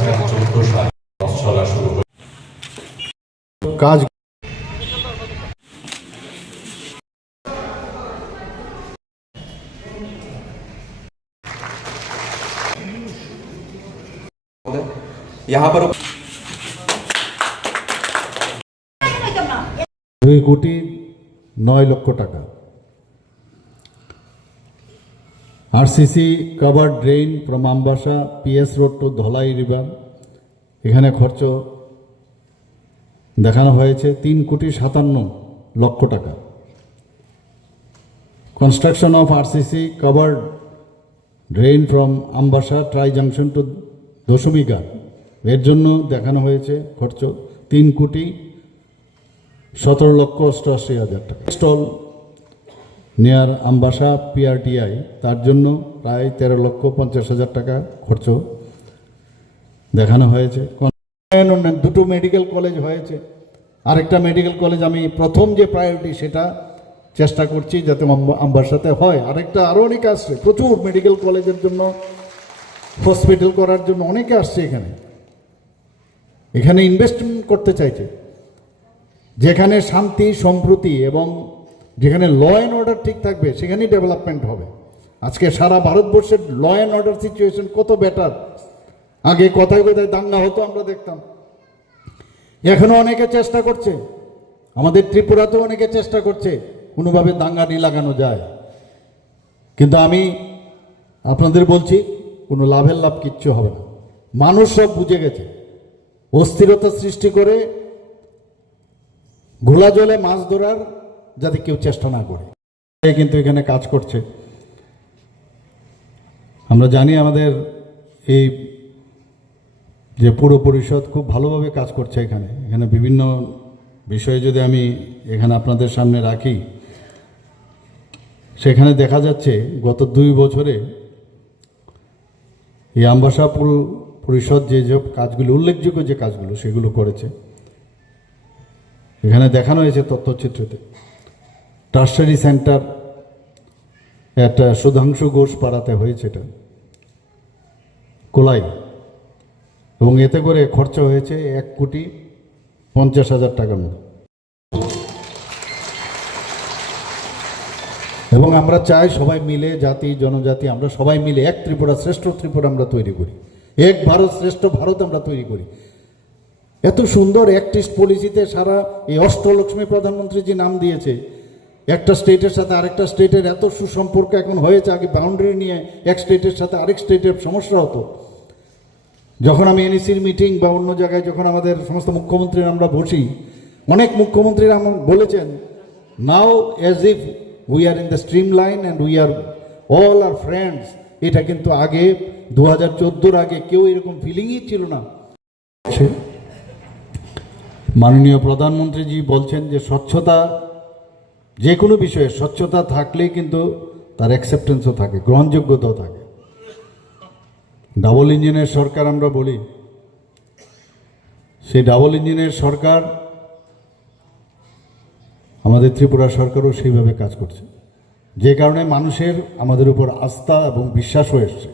2014 সালে চলা শুরু হয়। কাজ यहाँ पर 2,09,00,000 টাকা। RCC cover drain from Ambassa PS road to Dhalai river, এখানে খরচ দেখানো হয়েছে 3,57,00,000 টাকা। Construction of RCC cover drain from Ambassa tri junction to দশমিঘা, এর জন্য দেখানো হয়েছে খরচ 3,17,88,000 টাকা। স্টল নিয়ার আমবাসা পিআরটিআই, তার জন্য প্রায় 13,50,000 টাকা খরচ দেখানো হয়েছে। দুটো মেডিকেল কলেজ হয়েছে, আরেকটা মেডিকেল কলেজ আমি প্রথম যে প্রায়োরিটি সেটা চেষ্টা করছি যাতে আমবাসাতে হয়। আরেকটা আরও অনেকে আসছে, প্রচুর মেডিকেল কলেজের জন্য, হসপিটাল করার জন্য অনেকে আসছে এখানে। এখানে ইনভেস্টমেন্ট করতে চাইছে, যেখানে শান্তি সম্প্রীতি এবং যেখানে ল অ্যান্ড অর্ডার ঠিক থাকবে সেখানেই ডেভেলপমেন্ট হবে। আজকে সারা ভারতবর্ষের ল অ্যান্ড অর্ডার সিচুয়েশন কত বেটার। আগে কোথায় কোথায় দাঙ্গা হতো আমরা দেখতাম, এখনও অনেকে চেষ্টা করছে, আমাদের ত্রিপুরাতেও অনেকে চেষ্টা করছে কোনোভাবে দাঙ্গা নিয়ে লাগানো যায়। কিন্তু আমি আপনাদের বলছি কোনো লাভের লাভ কিচ্ছু হবে না। মানুষ সব বুঝে গেছে, অস্থিরতা সৃষ্টি করে ঘোলা জলে মাছ ধরার যাতে কেউ চেষ্টা না করে, কিন্তু এখানে কাজ করছে। আমরা জানি আমাদের এই যে পুর পরিষদ খুব ভালোভাবে কাজ করছে এখানে। এখানে বিভিন্ন বিষয়ে যদি আমি এখানে আপনাদের সামনে রাখি, সেখানে দেখা যাচ্ছে গত 2 বছরে এই আমবাসা পুর পরিষদ যে কাজগুলো, উল্লেখযোগ্য যে কাজগুলো সেগুলো করেছে। এখানে দেখানো হয়েছে তথ্যচিত্রতে। টার্সারি সেন্টার একটা সুধাংশু ঘোষ পাড়াতে হয়েছে, এটা কোলাই, এবং এতে করে খরচা হয়েছে 1,50,00,000 টাকার মতো। এবং আমরা চাই সবাই মিলে, জাতি জনজাতি আমরা সবাই মিলে এক ত্রিপুরা, শ্রেষ্ঠ ত্রিপুরা আমরা তৈরি করি, এক ভারত শ্রেষ্ঠ ভারত আমরা তৈরি করি। এত সুন্দর অ্যাক্টিস্ট পলিসিতে সারা এই অষ্টলক্ষ্মী প্রধানমন্ত্রী যে নাম দিয়েছে, একটা স্টেটের সাথে আরেকটা স্টেটের এত সুসম্পর্ক এখন হয়েছে। আগে বাউন্ডারি নিয়ে এক স্টেটের সাথে আরেক স্টেটের সমস্যা হতো। যখন আমি এনইসির মিটিং বা অন্য জায়গায় যখন আমাদের সমস্ত মুখ্যমন্ত্রীরা আমরা বসি, অনেক মুখ্যমন্ত্রীরা আমার বলেছেন, now as if we are in the streamline and we are all our friends. এটা কিন্তু আগে 2014 আগে কেউ এরকম ফিলিংই ছিল না। মাননীয় প্রধানমন্ত্রীজি বলছেন যে স্বচ্ছতা, যে কোনো বিষয়ে স্বচ্ছতা থাকলেই কিন্তু তার অ্যাকসেপ্টেন্সও থাকে, গ্রহণযোগ্যতাও থাকে। ডাবল ইঞ্জিনের সরকার আমরা বলি, সেই ডাবল ইঞ্জিনের সরকার আমাদের ত্রিপুরা সরকারও সেইভাবে কাজ করছে, যে কারণে মানুষের আমাদের উপর আস্থা এবং বিশ্বাসও এসছে।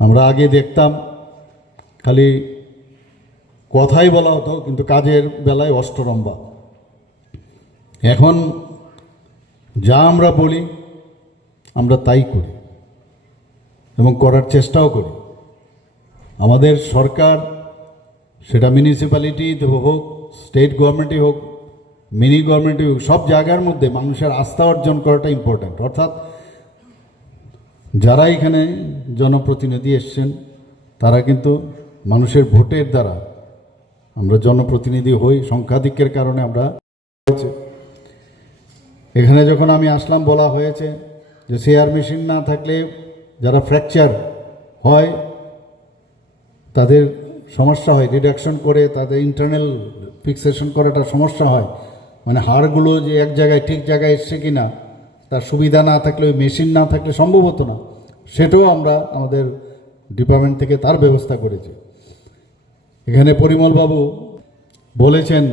আমরা আগে দেখতাম খালি কথাই বলা হতো, কিন্তু কাজের বেলায় অষ্টরম্ভা। এখন যা আমরা বলি আমরা তাই করি এবং করার চেষ্টাও করি। আমাদের সরকার, সেটা মিউনিসিপ্যালিটি হোক, স্টেট গভর্নমেন্টই হোক, মিনি গভর্নমেন্টই হোক, সব জায়গার মধ্যে মানুষের আস্থা অর্জন করাটা ইম্পর্ট্যান্ট। অর্থাৎ যারা এখানে জনপ্রতিনিধি এসছেন তারা কিন্তু মানুষের ভোটের দ্বারা আমরা জনপ্রতিনিধি হই, সংখ্যাধিক্যের কারণে আমরা হয়েছে। এখানে যখন আমি আসলাম বলা হয়েছে যে সিআর মেশিন না থাকলে যারা ফ্র্যাকচার হয় তাদের সমস্যা হয়, রিডাকশন করে তাদের ইন্টারনাল ফিক্সেশন করাটা সমস্যা হয়। মানে হাড়গুলো যে এক জায়গায় ঠিক জায়গায় এসছে কি না তার সুবিধা না থাকলে, ওই মেশিন না থাকলে সম্ভব হতো না। সেটাও আমরা আমাদের ডিপার্টমেন্ট থেকে তার ব্যবস্থা করেছি। এখানে পরিমলবাবু বলেছেন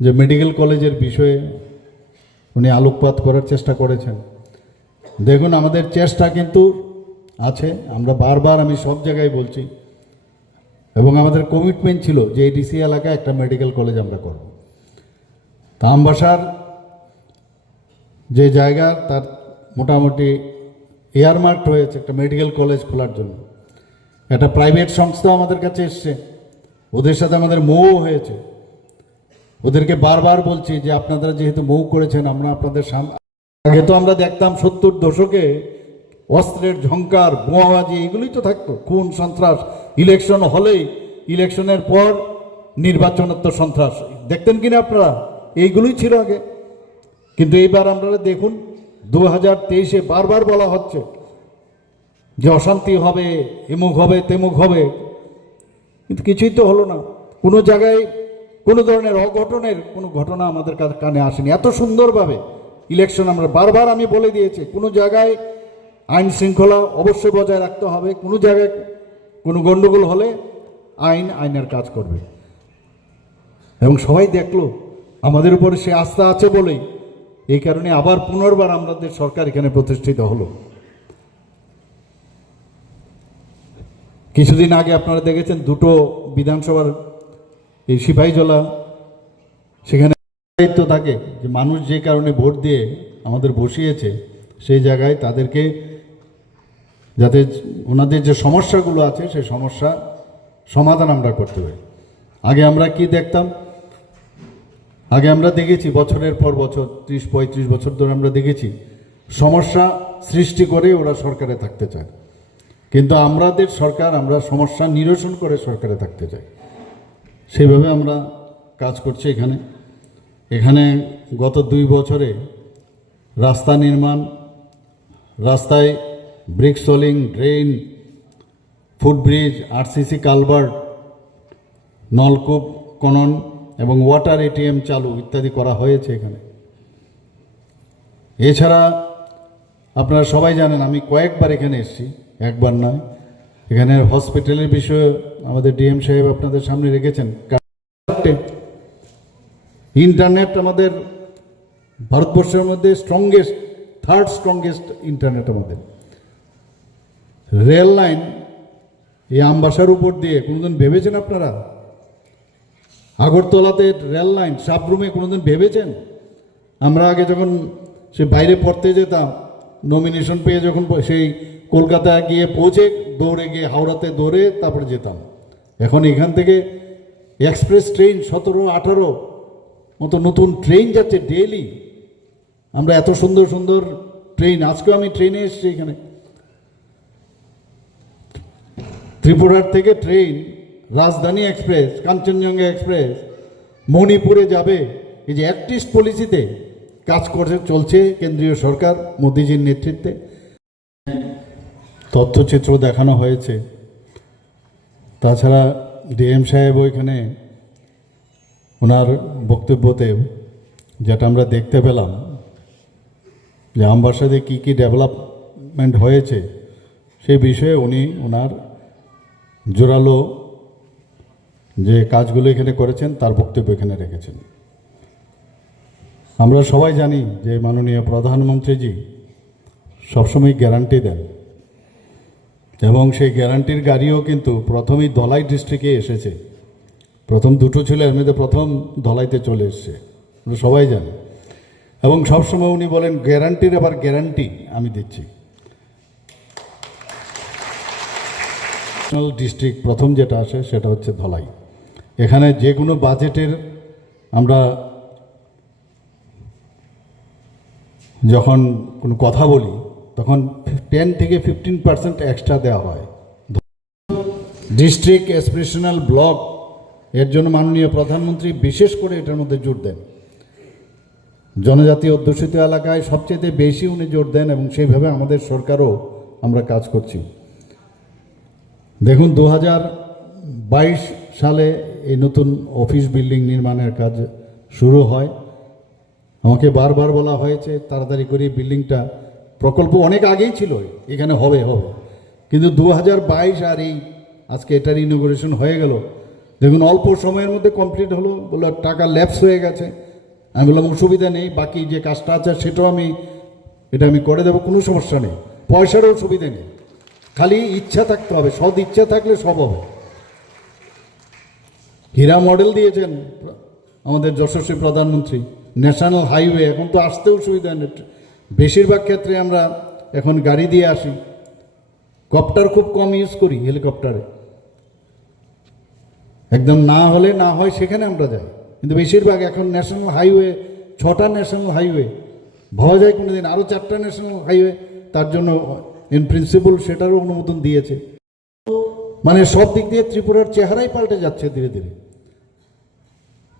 যে মেডিকেল কলেজের বিষয়ে উনি আলোকপাত করার চেষ্টা করেছেন। দেখুন, আমাদের চেষ্টা কিন্তু আছে, আমরা বারবার আমি সব জায়গায় বলছি, এবং আমাদের কমিটমেন্ট ছিল যে এই ডিসি এলাকায় একটা মেডিকেল কলেজ আমরা করব। তা আমবাসার যে জায়গা তার মোটামুটি এয়ারমার্ক হয়েছে একটা মেডিকেল কলেজ খোলার জন্য। একটা প্রাইভেট সংস্থাও আমাদের কাছে এসছে, ওদের সাথে আমাদের মৌ হয়েছে। ওদেরকে বারবার বলছি যে আপনারা যেহেতু মৌ করেছেন, আমরা আপনাদের সামনে, আগে তো আমরা দেখতাম 70 দশকে অস্ত্রের ঝংকার, বোমাবাজি এগুলোই তো থাকতো, খুন সন্ত্রাস, ইলেকশন হলেই ইলেকশনের পর নির্বাচনোত্তর সন্ত্রাস দেখতেন কিনা আপনারা, এইগুলোই ছিল আগে। কিন্তু এইবার আপনারা দেখুন 2023-এ বারবার বলা হচ্ছে যে অশান্তি হবে, এমুক হবে তেমুক হবে, কিন্তু কিছুই তো হলো না। কোনো জায়গায় কোনো ধরনের অঘটনের কোনো ঘটনা আমাদের কানে আসেনি। এত সুন্দরভাবে ইলেকশন আমরা বারবার আমি বলে দিয়েছি, কোনো জায়গায় আইন শৃঙ্খলা অবশ্যই বজায় রাখতে হবে, কোনো জায়গায় কোনো গণ্ডগোল হলে আইনের কাজ করবে। এবং সবাই দেখলো আমাদের উপরে সে আস্থা আছে বলেই এই কারণে আবার পুনর্বার আমাদের সরকার এখানে প্রতিষ্ঠিত হলো। কিছুদিন আগে আপনারা দেখেছেন দুটো বিধানসভার এই সিপাহীজলা, সেখানে দায়িত্ব থাকে যে মানুষ যে কারণে ভোট দিয়ে আমাদের বসিয়েছে সেই জায়গায় তাদেরকে যাতে ওনাদের যে সমস্যাগুলো আছে সেই সমস্যা সমাধান আমরা করতে হবে। আগে আমরা কি দেখতাম, আগে আমরা দেখেছি বছরের পর বছর 30-35 বছর ধরে আমরা দেখেছি সমস্যা সৃষ্টি করে ওরা সরকারে থাকতে চায়, কিন্তু আমাদের সরকার আমরা সমস্যা নিরসন করে সরকারে থাকতে চাই। সেইভাবে আমরা কাজ করছি। এখানে গত 2 বছরে রাস্তা নির্মাণ, রাস্তায় brick সোলিং, drain, footbridge, RCC culvert, নলকূপ খনন এবং ওয়াটার এটিএম চালু ইত্যাদি করা হয়েছে এখানে। এছাড়া আপনারা সবাই জানেন আমি কয়েকবার এখানে এসেছি, একবার নয়। এখানে হসপিটালের বিষয়ে আমাদের ডিএম সাহেব আপনাদের সামনে রেখেছেন। ইন্টারনেট আমাদের ভারতবর্ষের মধ্যে স্ট্রংগেস্ট, 3rd স্ট্রংগেস্ট ইন্টারনেট আমাদের। রেল লাইন এই আমবাসার উপর দিয়ে কোনোদিন ভেবেছেন আপনারা? আগরতলাতে রেল লাইন, সাবরুমে কোনোদিন ভেবেছেন? আমরা আগে যখন সে বাইরে পড়তে যেতাম, নমিনেশন পেয়ে যখন সেই কলকাতায় গিয়ে পৌঁছে দৌড়ে গিয়ে হাওড়াতে দৌড়ে তারপরে যেতাম। এখন এখান থেকে এক্সপ্রেস ট্রেন 17-18 মতো নতুন ট্রেন যাচ্ছে ডেইলি। আমরা এত সুন্দর সুন্দর ট্রেন, আজকেও আমি ট্রেনে এসেছি এখানে, ত্রিপুরার থেকে ট্রেন, রাজধানী এক্সপ্রেস, কাঞ্চনজঙ্ঘা এক্সপ্রেস মণিপুরে যাবে। এই যে অ্যাক্ট ইস্ট পলিসিতে কাজ করে চলছে কেন্দ্রীয় সরকার মোদিজির নেতৃত্বে। তথ্যচিত্র দেখানো হয়েছে। তাছাড়া ডিএম সাহেবও এখানে ওনার বক্তব্যতে যেটা আমরা দেখতে পেলাম যে আমবাসাতে কী কী ডেভেলপমেন্ট হয়েছে সেই বিষয়ে উনি ওনার জোরালো যে কাজগুলো এখানে করেছেন তার বক্তব্য এখানে রেখেছেন। আমরা সবাই জানি যে মাননীয় প্রধানমন্ত্রীজি সবসময় গ্যারান্টি দেন, এবং সেই গ্যারান্টির গাড়িও কিন্তু প্রথমেই ধলাই ডিস্ট্রিক্টে এসেছে। প্রথম 2টো ছিল, এর মধ্যে প্রথম ধলাইতে চলে এসছে, আমরা সবাই জানি। এবং সবসময় উনি বলেন গ্যারান্টির আবার গ্যারান্টি আমি দিচ্ছি। ডিস্ট্রিক্ট প্রথম যেটা আসে সেটা হচ্ছে ধলাই। এখানে যে কোনো বাজেটের আমরা যখন কোনো কথা বলি তখন 10 থেকে 15% এক্সট্রা দেওয়া হয়। ডিস্ট্রিক্ট অ্যাসপিরেশনাল ব্লক এর জন্য মাননীয় প্রধানমন্ত্রী বিশেষ করে এটার মধ্যে জোর দেন। জনজাতি অধ্যুষিত এলাকায় সবচেয়ে বেশি উনি জোর দেন, এবং সেইভাবে আমাদের সরকারও আমরা কাজ করছি। দেখুন 2022 সালে এই নতুন অফিস বিল্ডিং নির্মাণের কাজ শুরু হয়। আমাকে বারবার বলা হয়েছে তাড়াতাড়ি করে বিল্ডিংটা, প্রকল্প অনেক আগেই ছিল এখানে হবে, কিন্তু 2022 আর এই আজকে এটার ইনোগ্রেশন হয়ে গেল। দেখুন অল্প সময়ের মধ্যে কমপ্লিট হলো, বললো টাকা ল্যাপস হয়ে গেছে। আমি বললাম অসুবিধা নেই, বাকি যে কাজটা আছে সেটাও আমি করে দেবো, কোনো সমস্যা নেই, পয়সারও অসুবিধা নেই। খালি ইচ্ছা থাকতে হবে, সৎ ইচ্ছা থাকলে সব হবে। হীরা মডেল দিয়েছেন আমাদের যশস্বী প্রধানমন্ত্রী, ন্যাশনাল হাইওয়ে, এখন তো আসতেও সুবিধা নেই। বেশিরভাগ ক্ষেত্রে আমরা এখন গাড়ি দিয়ে আসি, কপ্টার খুব কম ইউজ করি, হেলিকপ্টারে একদম না হলে না হয় সেখানে আমরা যাই, কিন্তু বেশিরভাগ এখন ন্যাশনাল হাইওয়ে, 6টা ন্যাশনাল হাইওয়ে, ভাবা যায় কোনো দিন আরও 4টা ন্যাশনাল হাইওয়ে তার জন্য ইন প্রিন্সিপাল সেটারও অনুমোদন দিয়েছে। মানে সব দিক দিয়ে ত্রিপুরার চেহারাই পাল্টে যাচ্ছে ধীরে ধীরে।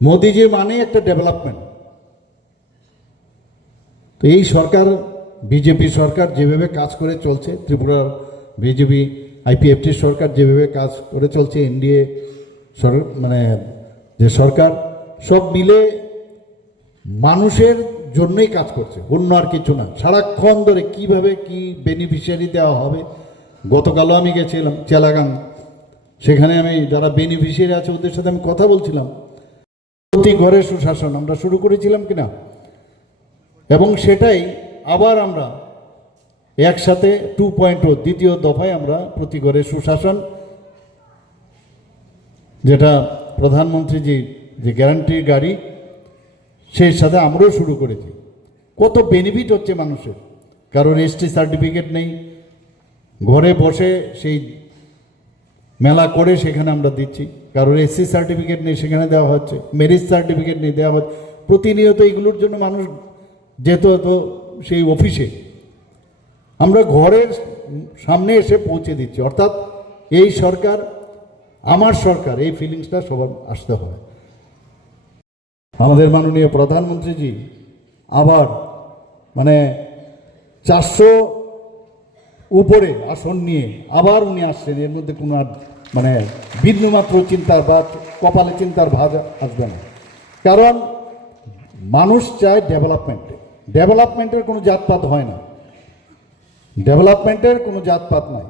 মোদিজি মানে একটা ডেভেলপমেন্ট। তো এই সরকার, বিজেপি সরকার যেভাবে কাজ করে চলছে, ত্রিপুরার বিজেপি আইপিএফটি সরকার যেভাবে কাজ করে চলছে, এনডিএ মানে যে সরকার, সব মিলে মানুষের জন্যই কাজ করছে, অন্য আর কিছু না। সারাক্ষণ ধরে কিভাবে কি বেনিফিশিয়ারি দেওয়া হবে। গতকালও আমি গেছিলাম চেলাগাং, সেখানে আমি যারা বেনিফিশিয়ারি আছে ওদের সাথে আমি কথা বলছিলাম। প্রতি ঘরে সুশাসন আমরা শুরু করেছিলাম কিনা, এবং সেটাই আবার আমরা একসাথে 2.0 দ্বিতীয় দফায় আমরা প্রতি ঘরে সুশাসন, যেটা প্রধানমন্ত্রীজি যে গ্যারান্টির গাড়ি, সেই সাথে আমরাও শুরু করেছি। কত বেনিফিট হচ্ছে মানুষের। কারোর এসটি সার্টিফিকেট নেই, ঘরে বসে সেই মেলা করে সেখানে আমরা দিচ্ছি। কারোর এসসি সার্টিফিকেট নেই, সেখানে দেওয়া হচ্ছে। ম্যারেজ সার্টিফিকেট নেই, দেওয়া হচ্ছে। প্রতিনিয়ত এগুলোর জন্য মানুষ যেত হতো সেই অফিসে, আমরা ঘরের সামনে এসে পৌঁছে দিচ্ছি। অর্থাৎ এই সরকার আমার সরকার, এই ফিলিংসটা সবার আসতে হবে। আমাদের মাননীয় প্রধানমন্ত্রীজি আবার মানে 400 উপরে আসন নিয়ে আবার উনি আসছেন। এর মধ্যে কোনো আর মানে বিন্দুমাত্র চিন্তার বা কপালে চিন্তার ভাঁজ আসবে না। কারণ মানুষ চায় ডেভেলপমেন্টে। ডেভেলপমেন্টের কোনো জাতপাত হয় না, ডেভেলপমেন্টের কোনো জাতপাত নাই।